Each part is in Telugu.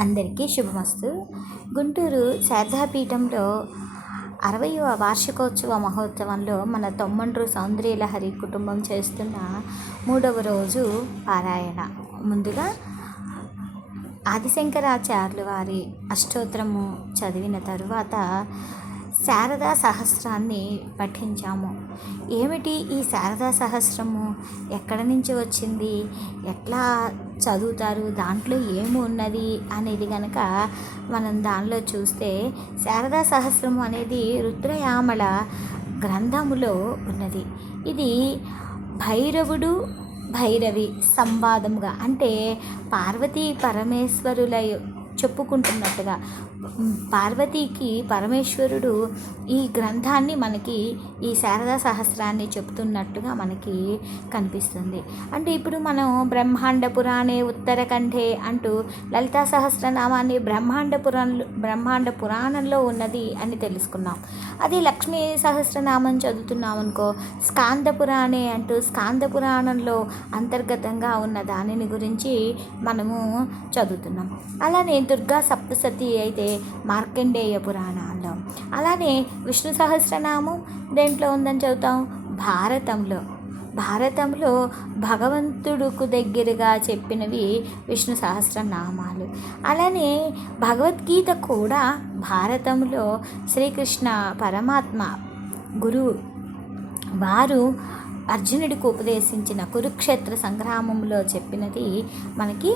అందరికీ శుభమస్తు. గుంటూరు శారదాపీఠంలో అరవయవ వార్షికోత్సవ మహోత్సవంలో మన తొమ్మండ్రు సౌందర్యలహరి కుటుంబం చేస్తున్న మూడవ రోజు పారాయణ. ముందుగా ఆదిశంకరాచార్యులు వారి అష్టోత్తరము చదివిన తరువాత శారదా సహస్రాన్ని పఠించాము. ఏమిటి ఈ శారదా సహస్రము? ఎక్కడి నుంచి వచ్చింది? ఎట్లా చదువుతారు? దాంట్లో ఏమి ఉన్నది అనేది కనుక మనం దానిలో చూస్తే శారదా సహస్రము అనేది రుద్రయామల గ్రంథములో ఉన్నది. ఇది భైరవుడు భైరవి సంవాదముగా అంటే పార్వతీ పరమేశ్వరుల చెప్పుకుంటున్నట్టుగా. పార్వతీకి పరమేశ్వరుడు ఈ గ్రంథాన్ని మనకి ఈ శారదా సహస్రాన్ని చెప్తున్నట్టుగా మనకి కనిపిస్తుంది. అంటే ఇప్పుడు మనం బ్రహ్మాండ పురాణే ఉత్తరకంఠే అంటూ లలితా సహస్రనామాన్ని బ్రహ్మాండ పురాణంలో బ్రహ్మాండ పురాణంలో ఉన్నది అని తెలుసుకున్నాం. అది లక్ష్మీ సహస్రనామం చదువుతున్నాం అనుకో స్కాంద పురాణే అంటూ స్కాంద పురాణంలో అంతర్గతంగా ఉన్న దానిని గురించి మనము చదువుతున్నాం. అలానే దుర్గా సప్తసతి అయితే మార్కండేయ పురాణాల్లో. అలానే విష్ణు సహస్రనామం దేంట్లో ఉందని చదువుతాం భారతంలో. భారతంలో భగవంతుడుకు దగ్గరగా చెప్పినవి విష్ణు సహస్రనామాలు. అలానే భగవద్గీత కూడా భారతంలో శ్రీకృష్ణ పరమాత్మ గురువు వారు అర్జునుడికి ఉపదేశించిన కురుక్షేత్ర సంగ్రామంలో చెప్పినది మనకి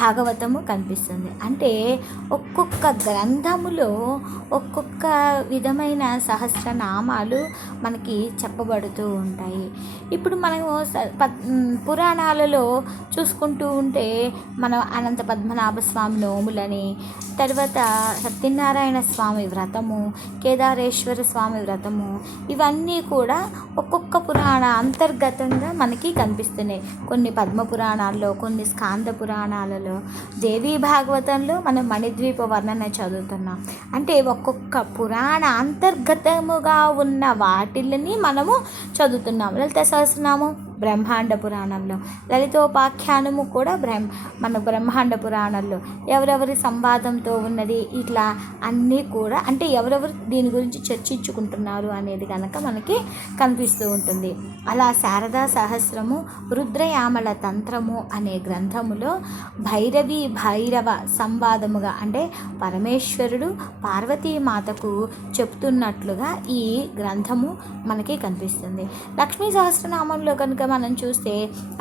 భాగవతము కనిపిస్తుంది. అంటే ఒక్కొక్క గ్రంథములో ఒక్కొక్క విధమైన సహస్రనామాలు మనకి చెప్పబడుతూ ఉంటాయి. ఇప్పుడు మనము స- పద్- పురాణాలలో చూసుకుంటూ ఉంటే మనం అనంత పద్మనాభ స్వామి నోములని తర్వాత సత్యనారాయణ స్వామి వ్రతము కేదారేశ్వర స్వామి వ్రతము ఇవన్నీ కూడా ఒక్కొక్క పురాణ అంతర్గతంగా మనకి కనిపిస్తున్నాయి. కొన్ని పద్మ పురాణాల్లో కొన్ని స్కాంద పురాణాలలో. దేవీ భాగవతంలో మనం మణిద్వీప వర్ణన చదువుతున్నాం. అంటే ఒక్కొక్క పురాణ అంతర్గతముగా ఉన్న వాటిని మనము చదువుతున్నాం. లలిత సహస్రనామం బ్రహ్మాండ పురాణంలో. లలితోపాఖ్యానము కూడా బ్రహ్మ మన బ్రహ్మాండ పురాణంలో. ఎవరెవరి సంవాదంతో ఉన్నది ఇట్లా అన్నీ కూడా అంటే ఎవరెవరు దీని గురించి చర్చించుకుంటున్నారు అనేది కనుక మనకి కనిపిస్తూ ఉంటుంది. అలా శారదా సహస్రము రుద్రయామల తంత్రము అనే గ్రంథములో భైరవి భైరవ సంవాదముగా అంటే పరమేశ్వరుడు పార్వతీమాతకు చెప్తున్నట్లుగా ఈ గ్రంథము మనకి కనిపిస్తుంది. లక్ష్మీ సహస్రనామంలో కనుక మనం చూస్తే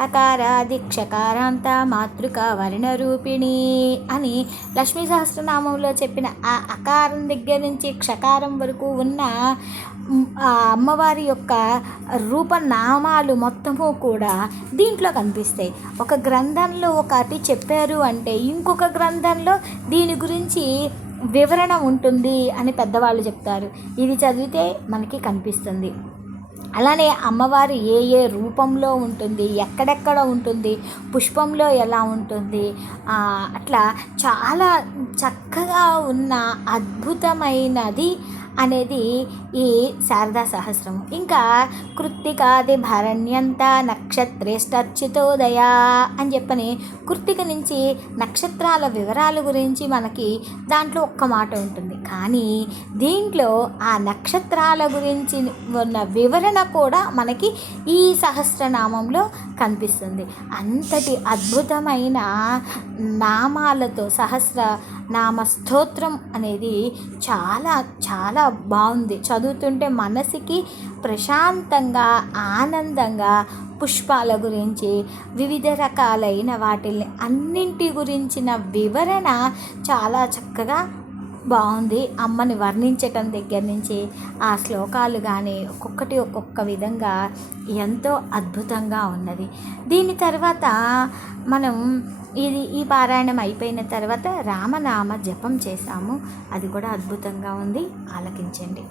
అకార క్షకారాంత మాతృక వర్ణరూపిణి అని లక్ష్మీ సహస్రనామంలో చెప్పిన ఆ అకారం దగ్గర నుంచి క్షకారం వరకు ఉన్న ఆ అమ్మవారి యొక్క రూపనామాలు మొత్తము కూడా దీంట్లో కనిపిస్తాయి. ఒక గ్రంథంలో ఒకటి చెప్పారు అంటే ఇంకొక గ్రంథంలో దీని గురించి వివరణ ఉంటుంది అని పెద్దవాళ్ళు చెప్తారు. ఇది చదివితే మనకి కనిపిస్తుంది. అలానే అమ్మవారు ఏ ఏ రూపంలో ఉంటుంది ఎక్కడెక్కడ ఉంటుంది పుష్పంలో ఎలా ఉంటుంది అట్లా చాలా చక్కగా ఉన్న అద్భుతమైనది అనేది ఈ శారదా సహస్రం. ఇంకా కృత్తికాది భరణ్యంత నక్షత్రేష్టర్చితోదయ అని చెప్పని కృత్తిక నుంచి నక్షత్రాల వివరాల గురించి మనకి దాంట్లో ఒక్క మాట ఉంటుంది. కానీ దీంట్లో ఆ నక్షత్రాల గురించి ఉన్న వివరణ కూడా మనకి ఈ సహస్రనామంలో కనిపిస్తుంది. అంతటి అద్భుతమైన నామాలతో సహస్ర నామస్తోత్రం అనేది చాలా చాలా బాగుంది. చదువుతుంటే మనసుకి ప్రశాంతంగా ఆనందంగా పుష్పాల గురించి వివిధ రకాలైన వాటిల్ని అన్నింటి గురించిన వివరణ చాలా చక్కగా బాగుంది. అమ్మని వర్ణించటం దగ్గర నుంచి ఆ శ్లోకాలు కానీ ఒక్కొక్కటి ఒక్కొక్క విధంగా ఎంతో అద్భుతంగా ఉన్నది. దీని తర్వాత మనం ఇది ఈ పారాయణం అయిపోయిన తర్వాత రామనామ జపం చేశాము. అది కూడా అద్భుతంగా ఉంది. ఆలకించండి.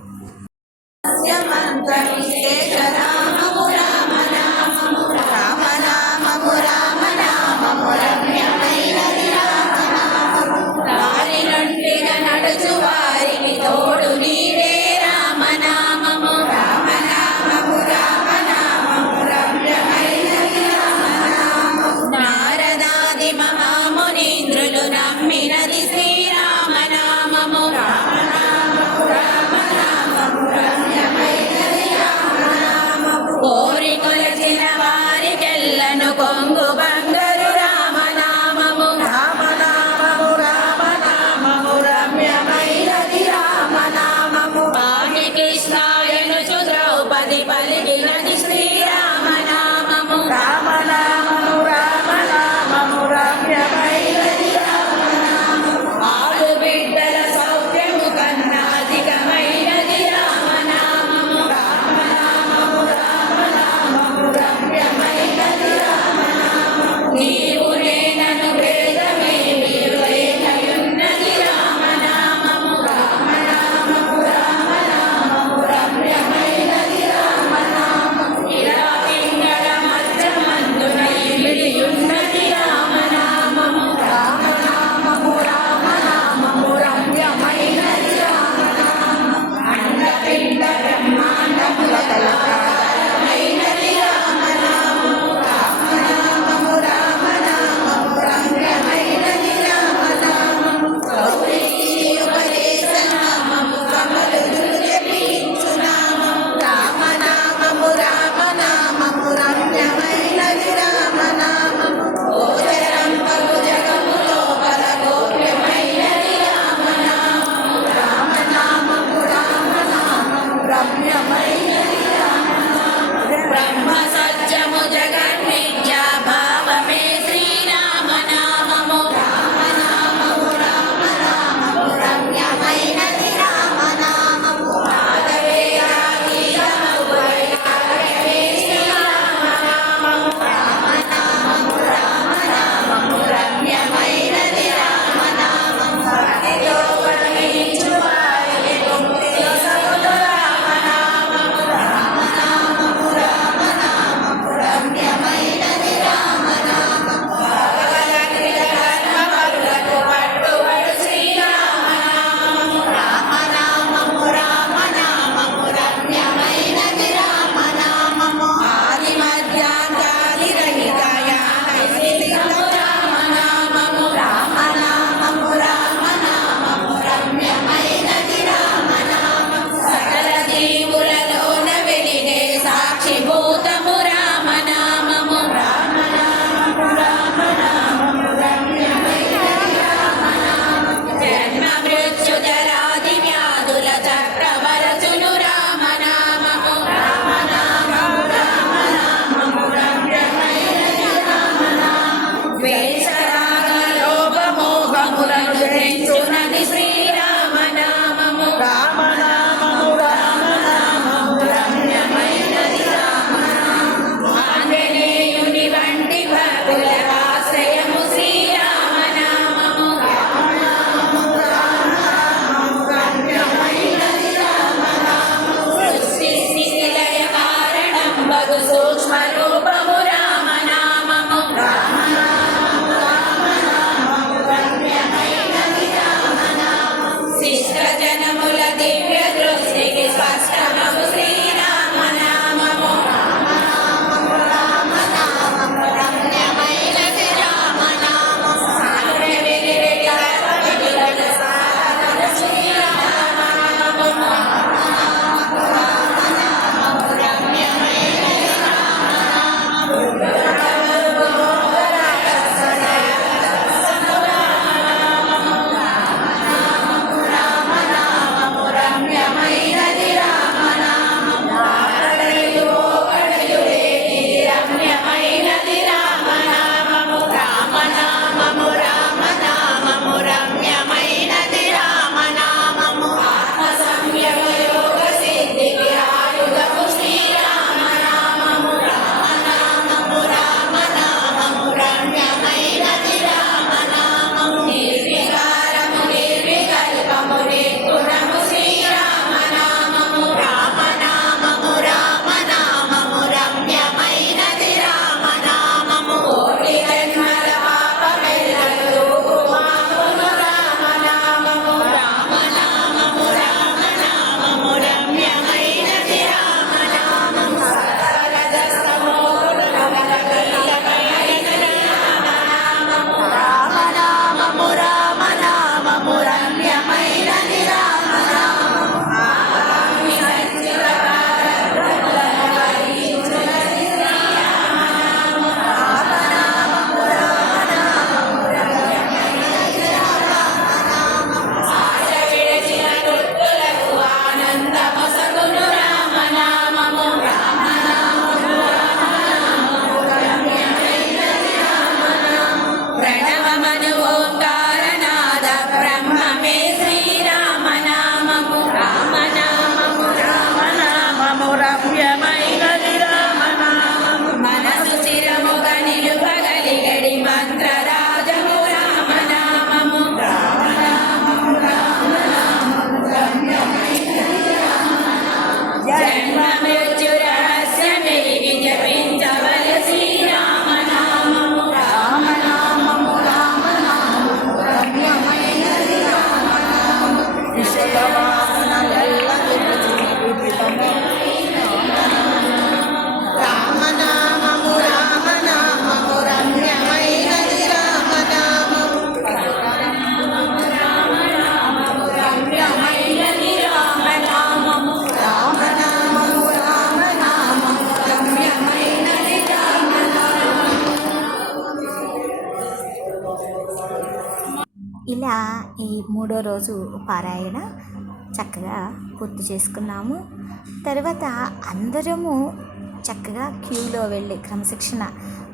ದಿವ್ಯ ದೃಷ್ಟಿಗೆ ಸ್ಪಷ್ಟ ఈ మూడో రోజు పారాయణ చక్కగా పూర్తి చేసుకున్నాము. తర్వాత అందరము చక్కగా క్యూలో వెళ్ళి క్రమశిక్షణ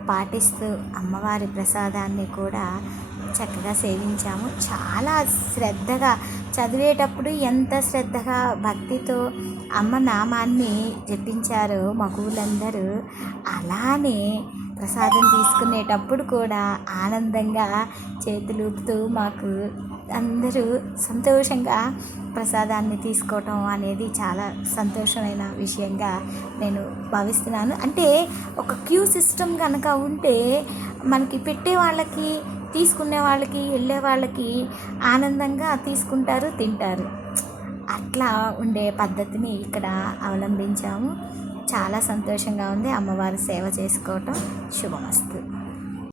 పాటిస్తూ అమ్మవారి ప్రసాదాన్ని కూడా చక్కగా సేవించాము. చాలా శ్రద్ధగా చదివేటప్పుడు ఎంత శ్రద్ధగా భక్తితో అమ్మ నామాన్ని జపించారో మగువులందరూ అలానే ప్రసాదం తీసుకునేటప్పుడు కూడా ఆనందంగా చేతులూపుతూ మాకు అందరూ సంతోషంగా ప్రసాదాన్ని తీసుకోవటం అనేది చాలా సంతోషమైన విషయంగా నేను భావిస్తున్నాను. అంటే ఒక క్యూ సిస్టమ్ కనుక ఉంటే మనకి పెట్టే వాళ్ళకి తీసుకునే వాళ్ళకి వెళ్ళే వాళ్ళకి ఆనందంగా తీసుకుంటారు తింటారు. అట్లా ఉండే పద్ధతిని ఇక్కడ అవలంబించాము. చాలా సంతోషంగా ఉంది. అమ్మవారి సేవ చేసుకోవటం శుభమస్తు.